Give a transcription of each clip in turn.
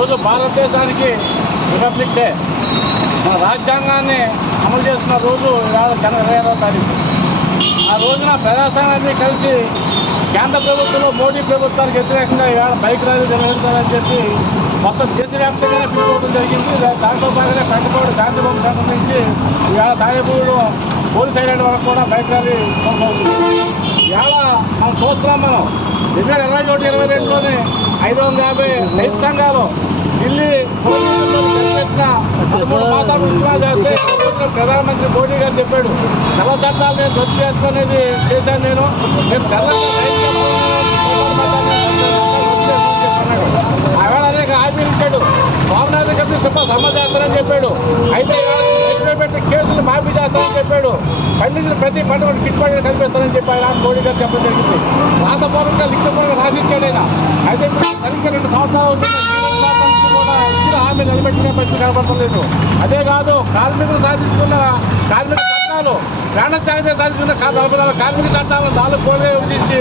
ఈరోజు భారతదేశానికి republic day. మన రాజ్యాంగాన్ని అమలు చేస్తున్న రోజు ఇవాళ జనవరి 26వ తారీఖు. ఆ రోజున ప్రజాస్వామ్యాన్ని కలిసి కేంద్ర ప్రభుత్వంలో మోడీ ప్రభుత్వానికి వ్యతిరేకంగా ఇవాళ బైక్ ర్యాలీ నిర్వహించాలని చెప్పి మొత్తం దేశవ్యాప్తంగానే పిలుపుకోవడం జరిగింది. దాంట్లో భాగంగా పెంటపాడు గాంధీభవన్ సెంటర్ నుంచి ఇవాళ తాడేపూడి పోలీస్ ఐలాండ్ వరకు కూడా బైక్ ర్యాలీ కొనసాగుతుంది. ఇవాళ మనం చూస్తున్నాం. మనం 2021-22లోనే 550 రైతు సంఘాలు ఢిల్లీ పెట్టిన 13 మాసాలు ఉద్యమాలు చేస్తే ప్రధానమంత్రి మోడీ గారు చెప్పాడు, తెల్ల చట్టాలు నేను రద్దు చేస్తాననేది చేశాను. నేను ఆవేళ అనేక హామీలు ఇచ్చాడు. స్వామినాథన్ కమిటీ సమ్మె చేస్తానని చెప్పాడు. అయితే పెట్టి కేసులు మాఫీ చేస్తానని చెప్పాడు. పండించిన ప్రతి పంట గిట్టుబాటు కల్పిస్తానని చెప్పి ఆయన మోడీ గారు చెప్పడం జరిగింది. రాతపూర్వకంగా లిఖితపూర్వకంగా రాసిచ్చాడు. అయితే సరిగ్గా 2 సంవత్సరాలు కూడా ఇచ్చిన హామీ నిలబెట్టిన పరిస్థితి కనబడలేదు. అదే కాదు, కార్మికులు సాధించుకున్న కార్మిక చట్టాలు ప్రాణత్యాగంగా సాధించుకున్న 44 కార్మిక చట్టాలను 4 కోట్లుగా విభజించి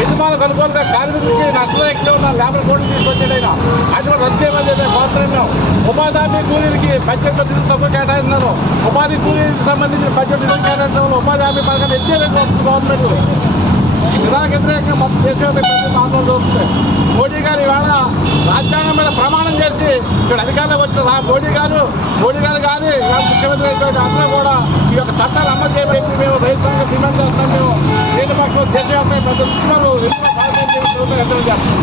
యజమానులకు అనుకూలంగా కార్మికులకి నష్టం ఉన్న లేబర్ కోడ్లు తీసుకొచ్చాడు. ఆయన అది కూడా రద్దు చేయమని కోరుతున్నాం. ఉపాధి హామీ కూలీలకి బడ్జెట్లో నిధులు తక్కువ కేటాయిస్తున్నారు. ఉపాధి కూలీలకు సంబంధించిన బడ్జెట్ నిధులు కేటాయించడంలో ఉపాధి హామీ పథకాన్ని ఎత్తేయడానికి వస్తుంది గవర్నమెంట్. విధానికి వ్యతిరేకంగా మొత్తం దేశవ్యాప్తంగా ఆందోళన జరుగుతుంది. మోడీ గారు ఇవాళ రాజ్యాంగం మీద ప్రమాణం చేసి ఇక్కడ అధికారంలోకి వచ్చిన మోడీ గారు కానీ ఇవాళ ముఖ్యమంత్రి అందరూ కూడా ఈ యొక్క చట్టాలు అమలు చేయబట్టి మేము రైతు సంఘం డిమాండ్ చేస్తాం. మేము దేశ పక్షంలో దేశవ్యాప్తంగా పెద్ద ఉద్యమాలు ఎన్నో సాధించే ఎదురు చేస్తాం.